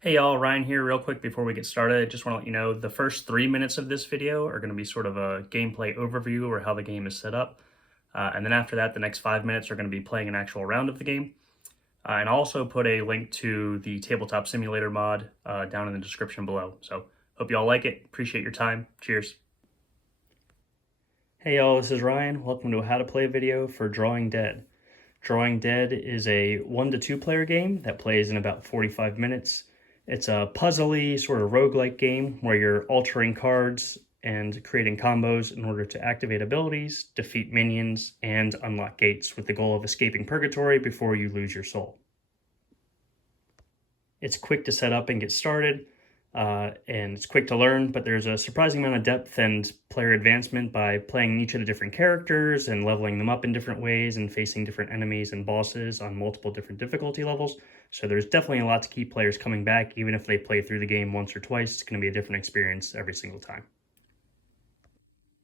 Hey y'all, Ryan here. Real quick before we get started, I just want to let you know the first 3 minutes of this video are going to be sort of a gameplay overview or how the game is set up. And then after that, the next 5 minutes are going to be playing an actual round of the game. And I'll also put a link to the Tabletop Simulator mod down in the description below. So hope y'all like it. Appreciate your time. Cheers. Hey y'all, this is Ryan. Welcome to a how to play video for Drawing Dead. Drawing Dead is a 1 to 2 player game that plays in about 45 minutes. It's a puzzly sort of roguelike game where you're altering cards and creating combos in order to activate abilities, defeat minions, and unlock gates with the goal of escaping purgatory before you lose your soul. It's quick to set up and get started, and it's quick to learn, but there's a surprising amount of depth and player advancement by playing each of the different characters and leveling them up in different ways and facing different enemies and bosses on multiple different difficulty levels. So there's definitely a lot to keep players coming back. Even if they play through the game once or twice, it's going to be a different experience every single time.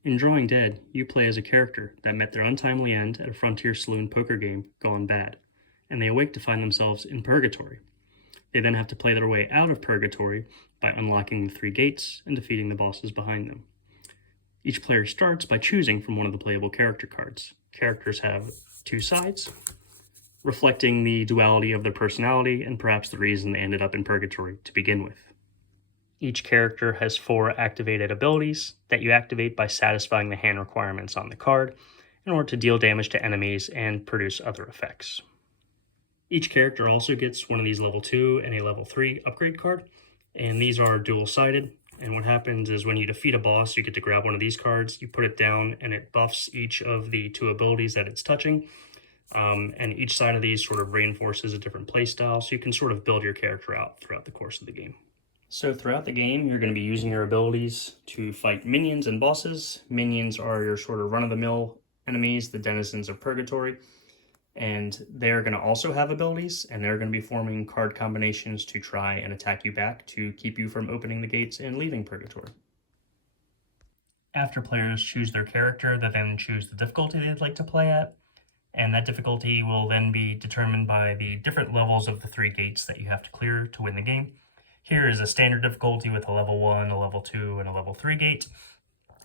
In Drawing Dead, you play as a character that met their untimely end at a Frontier Saloon poker game gone bad, and they awake to find themselves in purgatory. They then have to play their way out of purgatory by unlocking the 3 gates and defeating the bosses behind them. Each player starts by choosing from one of the playable character cards. Characters have 2 sides, reflecting the duality of their personality and perhaps the reason they ended up in purgatory to begin with. Each character has 4 activated abilities that you activate by satisfying the hand requirements on the card in order to deal damage to enemies and produce other effects. Each character also gets one of these level 2 and a level 3 upgrade card, and these are dual-sided. And what happens is when you defeat a boss, you get to grab one of these cards, you put it down, and it buffs each of the 2 abilities that it's touching. And each side of these sort of reinforces a different playstyle, so you can sort of build your character out throughout the course of the game. So throughout the game, you're going to be using your abilities to fight minions and bosses. Minions are your sort of run-of-the-mill enemies, the denizens of purgatory. And they're going to also have abilities, and they're going to be forming card combinations to try and attack you back to keep you from opening the gates and leaving purgatory. After players choose their character, they then choose the difficulty they'd like to play at, and that difficulty will then be determined by the different levels of the 3 gates that you have to clear to win the game. Here is a standard difficulty with a level 1, a level 2, and a level 3 gate.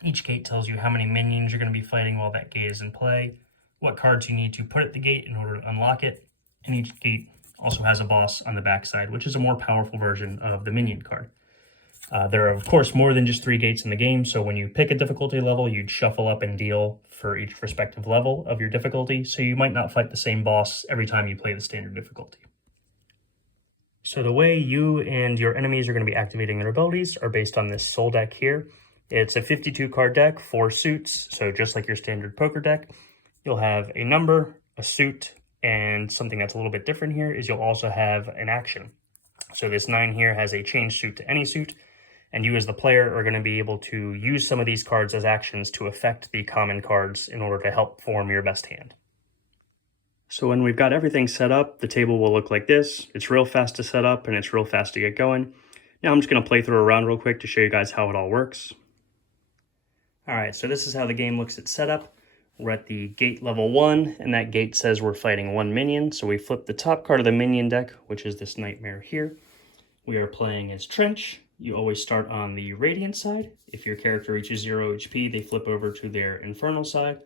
Each gate tells you how many minions you're going to be fighting while that gate is in play, what cards you need to put at the gate in order to unlock it, and each gate also has a boss on the backside, which is a more powerful version of the minion card. There are, of course, more than just 3 gates in the game, so when you pick a difficulty level, you'd shuffle up and deal for each respective level of your difficulty, so you might not fight the same boss every time you play the standard difficulty. So the way you and your enemies are going to be activating their abilities are based on this soul deck here. It's a 52 card deck, 4 suits, so just like your standard poker deck. You'll have a number, a suit, and something that's a little bit different here is you'll also have an action. So this 9 here has a change suit to any suit, and you as the player are going to be able to use some of these cards as actions to affect the common cards in order to help form your best hand. So when we've got everything set up, the table will look like this. It's real fast to set up and it's real fast to get going. Now I'm just going to play through a round real quick to show you guys how it all works. Alright, so this is how the game looks at setup. We're at the gate level 1, and that gate says we're fighting 1 minion, so we flip the top card of the minion deck, which is this nightmare here. We are playing as Trench. You always start on the Radiant side. If your character reaches 0 HP, they flip over to their Infernal side,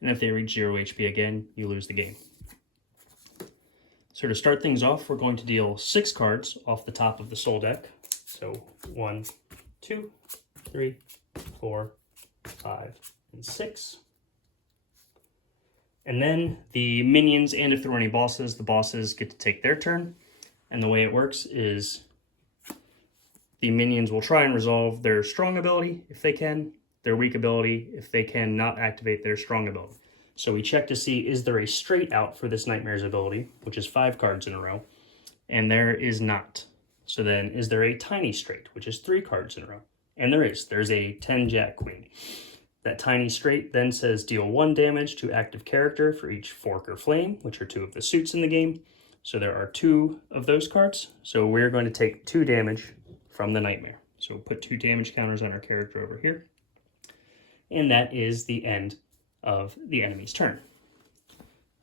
and if they reach 0 HP again, you lose the game. So to start things off, we're going to deal 6 cards off the top of the soul deck. So 1, 2, 3, 4, 5, and 6. And then the minions, and if there were any bosses, the bosses get to take their turn. And the way it works is the minions will try and resolve their strong ability if they can, their weak ability if they can not activate their strong ability. So we check to see, is there a straight out for this Nightmare's ability, which is 5 cards in a row, and there is not. So then, is there a tiny straight, which is 3 cards in a row? And there is. There's a 10 Jack Queen. That tiny straight then says deal 1 damage to active character for each fork or flame, which are 2 of the suits in the game. So there are 2 of those cards. So we're going to take 2 damage from the Nightmare. So we'll put 2 damage counters on our character over here. And that is the end of the enemy's turn.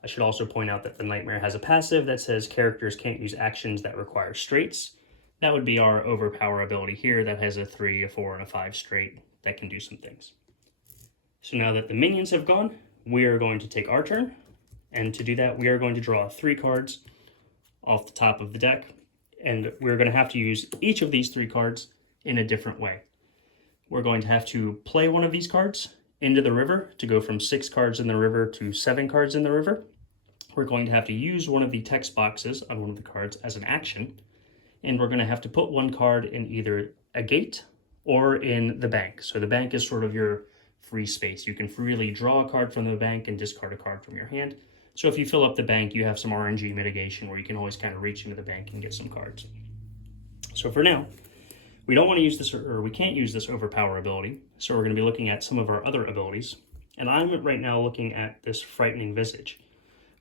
I should also point out that the Nightmare has a passive that says characters can't use actions that require straights. That would be our overpower ability here that has a 3, a 4, and a 5 straight that can do some things. So now that the minions have gone, we are going to take our turn, and to do that we are going to draw 3 cards off the top of the deck, and we're going to have to use each of these 3 cards in a different way. We're going to have to play one of these cards into the river to go from 6 cards in the river to 7 cards in the river. We're going to have to use one of the text boxes on one of the cards as an action, and we're going to have to put one card in either a gate or in the bank. So the bank is sort of your free space. You can freely draw a card from the bank and discard a card from your hand. So if you fill up the bank, you have some RNG mitigation where you can always kind of reach into the bank and get some cards. So for now, we don't want to use this, or we can't use this overpower ability, so we're going to be looking at some of our other abilities. And I'm right now looking at this Frightening Visage,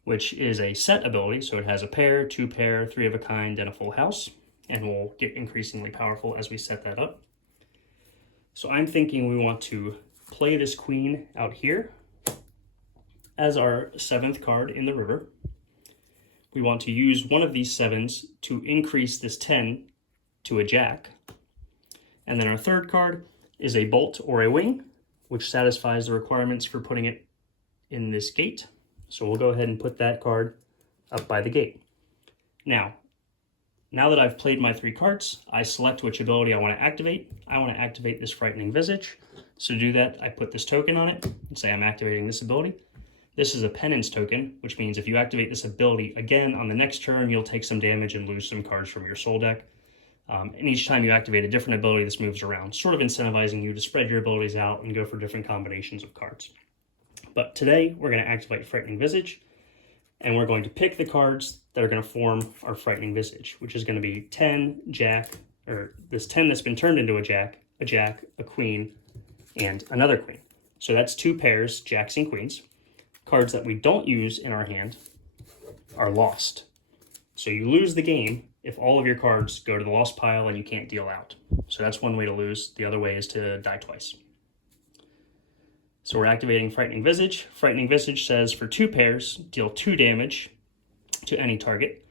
which is a set ability, so it has a pair, 2 pair, 3 of a kind, and a full house, and will get increasingly powerful as we set that up. So I'm thinking we want to play this queen out here as our 7th card in the river. We want to use one of these 7s to increase this 10 to a jack. And then our 3rd card is a bolt or a wing, which satisfies the requirements for putting it in this gate. So we'll go ahead and put that card up by the gate. Now that I've played my 3 cards, I select which ability I want to activate. I want to activate this Frightening Visage. So to do that, I put this token on it and say I'm activating this ability. This is a penance token, which means if you activate this ability again on the next turn, you'll take some damage and lose some cards from your soul deck. And each time you activate a different ability, this moves around, sort of incentivizing you to spread your abilities out and go for different combinations of cards. But today, we're going to activate Frightening Visage, and we're going to pick the cards that are going to form our Frightening Visage, which is going to be 10, Jack, or this 10 that's been turned into a Jack, a Queen, and another Queen. So that's 2 pairs, Jacks and Queens. Cards that we don't use in our hand are lost. So you lose the game if all of your cards go to the lost pile and you can't deal out. So that's one way to lose. The other way is to die twice. So we're activating Frightening Visage. Frightening Visage says for 2 pairs, deal 2 damage to any target.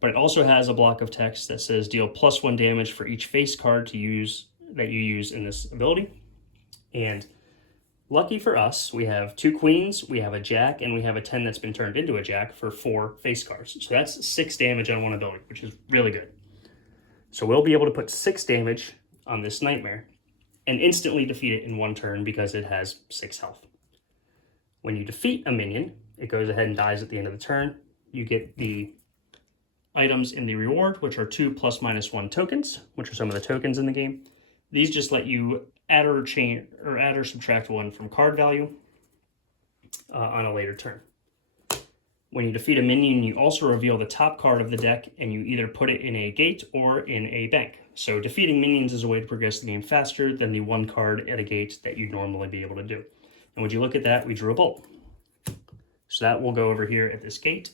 But it also has a block of text that says deal +1 damage for each face card that you use in this ability. And lucky for us, we have 2 queens, we have a jack, and we have a 10 that's been turned into a jack for 4 face cards. So that's 6 damage on one ability, which is really good. So we'll be able to put 6 damage on this nightmare and instantly defeat it in 1 turn because it has 6 health. When you defeat a minion, it goes ahead and dies at the end of the turn. You get the items in the reward, which are 2 +/-1 tokens, which are some of the tokens in the game. These just let you add or subtract 1 from card value on a later turn. When you defeat a minion, you also reveal the top card of the deck, and you either put it in a gate or in a bank. So defeating minions is a way to progress the game faster than the 1 card at a gate that you'd normally be able to do. And would you look at that, we drew a bolt. So that will go over here at this gate.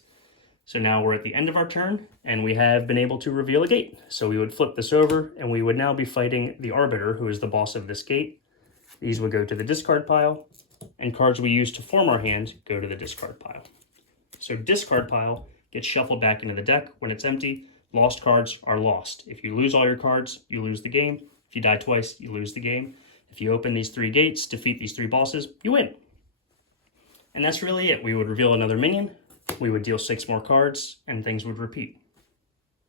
So now we're at the end of our turn, and we have been able to reveal a gate. So we would flip this over, and we would now be fighting the Arbiter, who is the boss of this gate. These would go to the discard pile, and cards we use to form our hand go to the discard pile. So discard pile gets shuffled back into the deck when it's empty. Lost cards are lost. If you lose all your cards, you lose the game. If you die twice, you lose the game. If you open these 3 gates, defeat these 3 bosses, you win. And that's really it. We would reveal another minion, we would deal 6 more cards, and things would repeat.